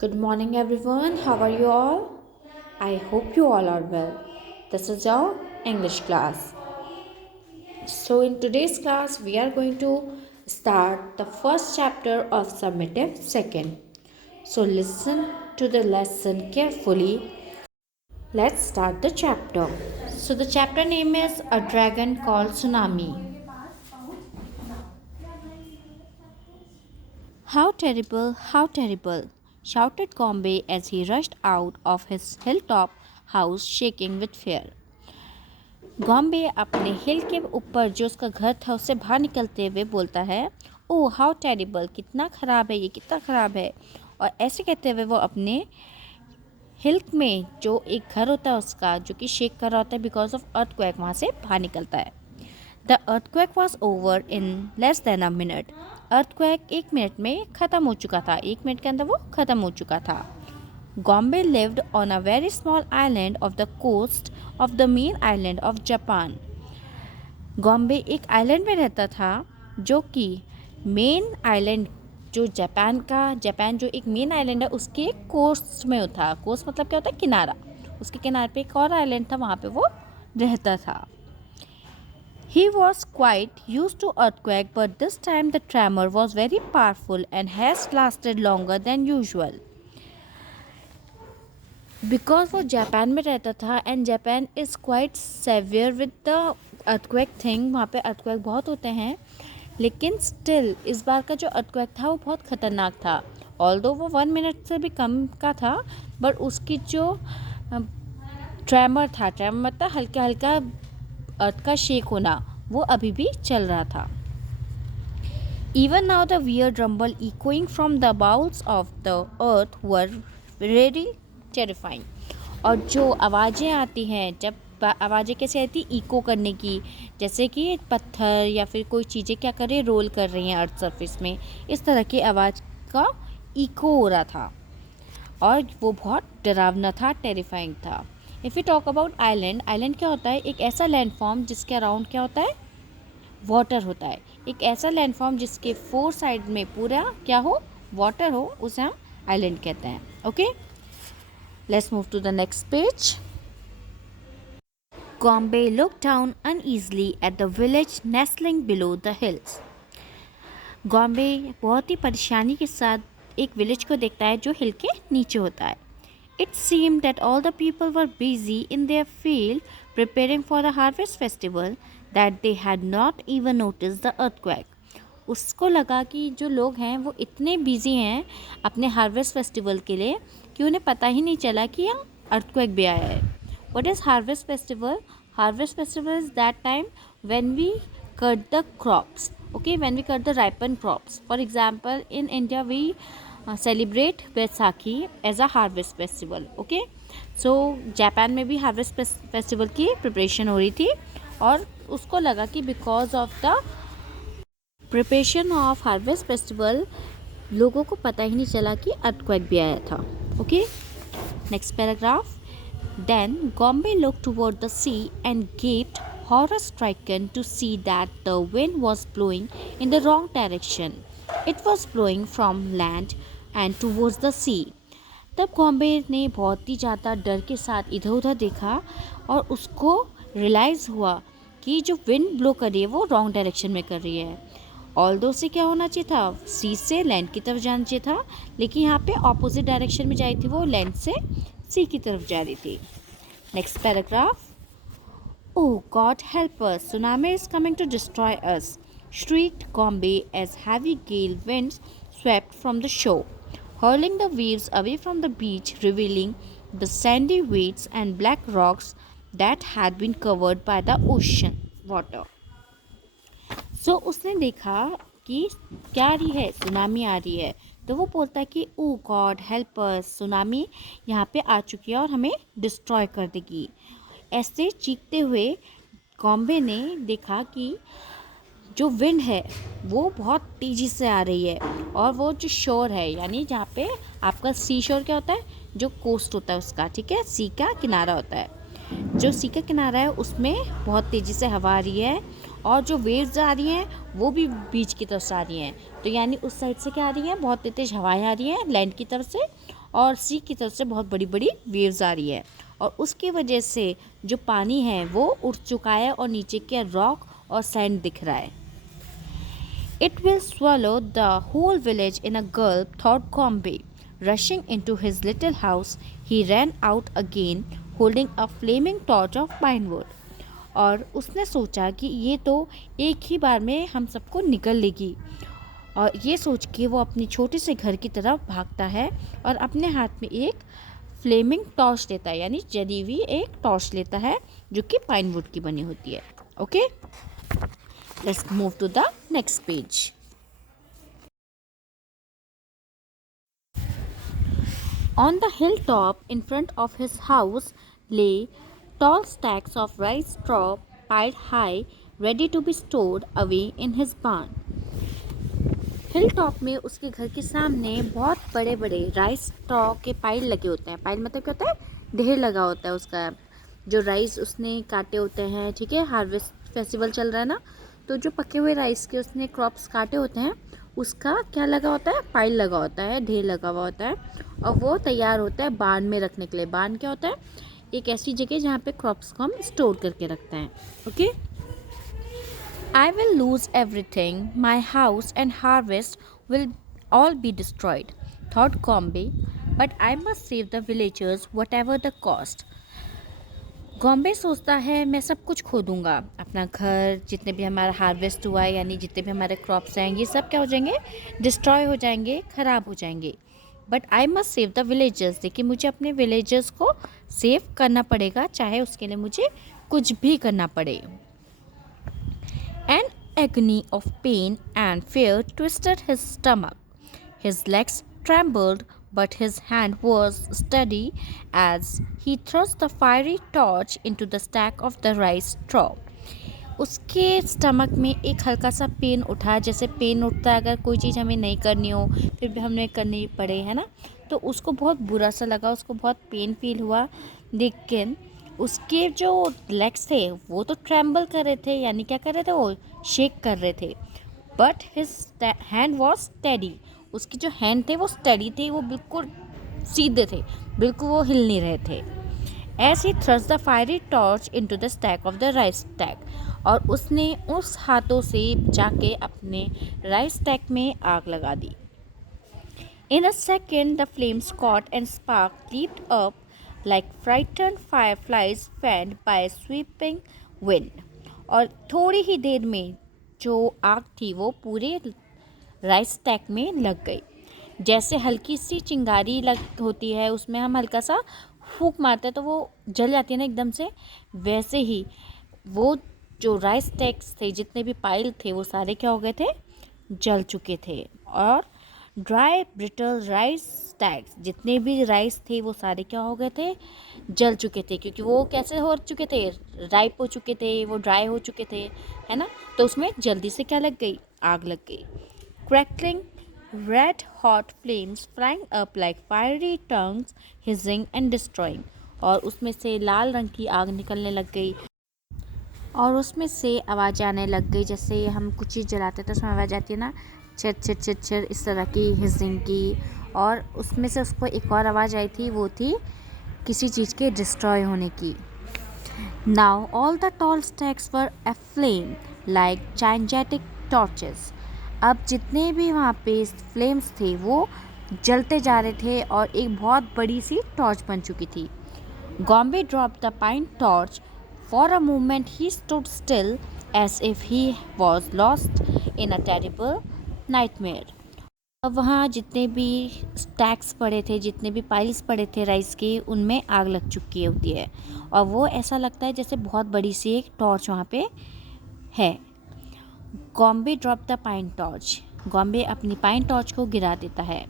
Good morning, everyone. How are you all? I hope you all are well. This is our English class. So, in today's class, we are going to start the first chapter of Summative Second. So, listen to the lesson carefully. Let's start the chapter. So, the chapter name is A Dragon Called Tsunami. How terrible, shouted Gombe as he rushed out of his hilltop house shaking with fear. गॉम्बे अपने हिल के ऊपर जो उसका घर था उससे बाहर निकलते हुए बोलता है, ओह हाउ टेरिबल, कितना ख़राब है ये, कितना ख़राब है। और ऐसे कहते हुए वो अपने हिल में जो एक घर होता है उसका, जो कि शेक कर रहा होता है बिकॉज ऑफ अर्थक्वेक, वहाँ से बाहर निकलता है। The earthquake was over in less than a minute. Earthquake 1 minute में ख़त्म हो चुका था, 1 मिनट के अंदर वो ख़त्म हो चुका था। Gombe lived on a very small island off the coast of the main island of Japan. गॉम्बे एक आइलैंड में रहता था जो कि मेन आइलैंड जो जापान जो एक मेन आइलैंड है उसके कोस्ट में था। कोस्ट मतलब क्या होता है, किनारा। उसके किनारे पे एक और आइलैंड था, वहाँ पे वो रहता था। He was quite used to earthquake, but this time the tremor was very powerful and has lasted longer than usual. Because वो जापान में रहता था and Japan is quite severe with the earthquake thing. वहाँ पे earthquake बहुत होते हैं, लेकिन स्टिल इस बार का जो अर्थक्वेक था वो बहुत ख़तरनाक था। ऑल्दो वो 1 मिनट से भी कम का था, बट उसकी जो ट्रेमर मतलब हल्का हल्का अर्थ का शेक होना, वो अभी भी चल रहा था। Even now the weird rumble echoing from the bowels of the earth were very terrifying. और जो आवाज़ें आती हैं, जब आवाज़ें कैसे आती, इको करने की, जैसे कि पत्थर या फिर कोई चीज़ें क्या कर रही है, रोल कर रही हैं अर्थ सरफेस में, इस तरह की आवाज़ का इको हो रहा था और वो बहुत डरावना था, टेरिफाइंग था। If you talk about island, island क्या होता है, एक ऐसा लैंडफॉर्म जिसके अराउंड क्या होता है, वाटर होता है। एक ऐसा लैंडफॉर्म जिसके 4 साइड में पूरा क्या हो, वाटर हो, उसे हम आइलैंड कहते हैं। Okay, let's move to the next page. Gombe looked down uneasily at the village nestling below the hills. गॉम्बे बहुत ही परेशानी के साथ एक विलेज को देखता है जो हिल के नीचे होता है। It seemed that all the people were busy in their field preparing for the harvest festival that they had not even noticed the earthquake. उसको लगा कि जो लोग हैं वो इतने बिजी हैं अपने हार्वेस्ट फेस्टिवल के लिए कि उन्हें पता ही नहीं चला कि यहाँ अर्थक्वेक भी आया है। What is harvest festival? Harvest festival is that time when we cut the crops. Okay, when we cut the ripened crops. For example, in India we celebrate Baisakhi as a harvest festival. Okay, so Japan में भी harvest festival की preparation हो रही थी और उसको लगा कि because of the preparation of harvest festival लोगों को पता ही नहीं चला कि अर्थक्वेक भी आया था। Okay, next paragraph. Then Gombe looked toward the sea and gaped, horror-stricken to see that the wind was blowing in the wrong direction. It was blowing from land and towards the sea. तब गॉम्बे ने बहुत ही ज़्यादा डर के साथ इधर उधर देखा और उसको रियलाइज़ हुआ कि जो विंड ब्लो कर रही है वो रॉन्ग डायरेक्शन में कर रही है। ऑल्दो से क्या होना चाहिए था, सी से लैंड की तरफ जाना चाहिए था, लेकिन यहाँ पे ऑपोजिट डायरेक्शन में जाई थी, वो लैंड से सी की तरफ जा रही थी। Next paragraph. Oh God help us, tsunami is coming to destroy us, shrieked Gombe as heavy gale winds swept from the shore, hurling the waves away from the beach, revealing the sandy weights and black rocks that had been covered by the ocean water. सो उसने देखा कि क्या आ रही है, tsunami आ रही है, तो वो बोलता है कि ओ गॉड हेल्प अस, सुनामी यहाँ पे आ चुकी है और हमें डिस्ट्रॉय कर देगी। ऐसे चीखते हुए गॉम्बे ने देखा कि जो विंड है वो बहुत तेज़ी से आ रही है और वो जो शोर है, यानी जहाँ पे आपका सी शोर क्या होता है, जो कोस्ट होता है उसका, ठीक है, सी का किनारा होता है, जो सी का किनारा है उसमें बहुत तेज़ी से हवा आ रही है और जो वेव्स आ रही हैं वो भी बीच की तरफ से आ रही हैं, तो यानी उस साइड से क्या आ रही है, बहुत तेज़ हवाएं आ रही हैं लैंड की तरफ से, और सी की तरफ से बहुत बड़ी बड़ी वेव्स आ रही है और उसकी वजह से जो पानी है वो उठ चुका है और नीचे के रॉक और सैंड दिख रहा है। It will swallow the whole village in a gulp, thought Gombe. Rushing into his little house, he ran out again, holding a flaming torch of pine wood. और उसने सोचा कि ये तो एक ही बार में हम सबको निकल लेगी, और ये सोच के वो अपनी छोटे से घर की तरफ भागता है और अपने हाथ में एक फ्लेमिंग टॉर्च लेता है, यानी जली हुई एक टॉर्च लेता है जो कि पाइन वुड की बनी होती है। Okay, let's move to the next page. On the hilltop in front of his house lay tall stacks of rice straw piled high, ready to be stored away in his barn. Hill top में उसके घर के सामने बहुत बड़े बड़े rice straw के pile लगे होते हैं। पाइल मतलब क्या होता है? ढेर लगा होता है उसका, जो राइस उसने काटे होते हैं। ठीक है, हार्वेस्ट फेस्टिवल चल रहा है ना, तो जो पके हुए राइस के उसने क्रॉप्स काटे होते हैं उसका क्या लगा होता है? पाइल लगा होता है, ढेर लगा हुआ होता है, और वो तैयार होता है बार्न में रखने के लिए। बार्न क्या होता है? एक ऐसी जगह जहाँ पे क्रॉप्स को हम स्टोर करके रखते हैं। Okay, I will lose everything. My house and harvest will all be destroyed, thought Gombe, but I must save the villagers whatever the cost. गॉम्बे सोचता है मैं सब कुछ खो दूंगा, अपना घर, जितने भी हमारा हार्वेस्ट हुआ है, यानी जितने भी हमारे क्रॉप्स हैं, ये सब क्या हो जाएंगे? डिस्ट्रॉय हो जाएंगे, ख़राब हो जाएंगे। But I must save the villagers, देखिए मुझे अपने विलेजर्स को सेव करना पड़ेगा, चाहे उसके लिए मुझे कुछ भी करना पड़े। An agony of pain and fear twisted his stomach. His legs trembled, but his hand was steady as he thrust the fiery torch into the stack of the rice straw. उसके स्टमक में एक हल्का सा pen उठा, जैसे pen उठता है अगर कोई चीज़ हमें नहीं करनी हो फिर भी हमें करनी पड़े, है ना, तो उसको बहुत बुरा सा लगा, उसको बहुत पेन फील हुआ। लेकिन उसके जो लेग्स थे वो तो ट्रैम्बल कर रहे थे, यानी क्या कर रहे थे? वो शेक कर रहे थे। But his hand was steady, उसके जो हैंड थे वो स्टेडी थे, वो बिल्कुल सीधे थे, बिल्कुल वो हिल नहीं रहे थे। As he thrust the fiery torch into the stack of the rice stack, और उसने उस हाथों से जाके अपने राइस स्टैक में आग लगा दी। In a second, the flames caught and spark leaped up like frightened fireflies fanned by a sweeping wind. और थोड़ी ही देर में जो आग थी वो पूरे राइस स्टैक में लग गई। जैसे हल्की सी चिंगारी लग होती है, उसमें हम हल्का सा फूंक मारते हैं तो वो जल जाती है ना एकदम से, वैसे ही वो जो राइस स्टैक्स थे, जितने भी पाइल थे, वो सारे क्या हो गए थे? जल चुके थे। और ड्राई ब्रिटल राइस स्टैक्स, जितने भी राइस थे वो सारे क्या हो गए थे? जल चुके थे, क्योंकि वो कैसे हो चुके थे? राइप हो चुके थे, वो ड्राई हो चुके थे, है ना, तो उसमें जल्दी से क्या लग गई? आग लग गई। Crackling red hot flames flying up like fiery tongues hissing and destroying, और उसमें से लाल रंग की आग निकलने लग गई और उसमें से आवाज़ आने लग गई, जैसे हम कुछ चीज़ जलाते तो उसमें आवाज़ आती है ना, चर चर चर चर, इस तरह की हिजिंग की। और उसमें से उसको एक और आवाज़ आई थी, वो थी किसी चीज़ के डिस्ट्रॉय होने की। Now all the tall stacks were aflame like gigantic torches, अब जितने भी वहाँ पे फ्लेम्स थे वो जलते जा रहे थे और एक बहुत बड़ी सी टॉर्च बन चुकी थी। Gombe dropped the pine torch. For a moment he stood still as if he was lost in a terrible nightmare. अब वहाँ जितने भी स्टैक्स पड़े थे, जितने भी पाइल्स पड़े थे राइस के, उनमें आग लग चुकी होती है और वो ऐसा लगता है जैसे बहुत बड़ी सी एक टॉर्च वहाँ पे है। Gombe dropped the pine torch. Gombe अपनी पाइन टॉर्च को गिरा देता है।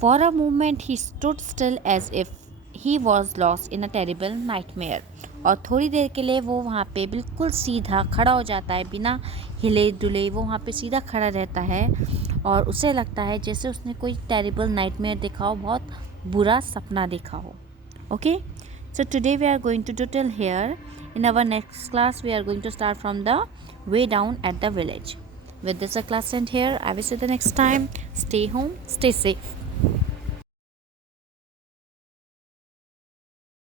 For a moment he stood still as if he was lost in a terrible nightmare. और थोड़ी देर के लिए वो वहाँ पे बिल्कुल सीधा खड़ा हो जाता है, बिना हिले डुले वो वहाँ पे सीधा खड़ा रहता है और उसे लगता है जैसे उसने कोई टेरिबल नाइटमेयर देखा हो, बहुत बुरा सपना देखा हो। Okay, so today we are going to till here. In our next class we are going to start from the way down at the village. With this a class end here. I will see you the next time. Stay home, stay safe.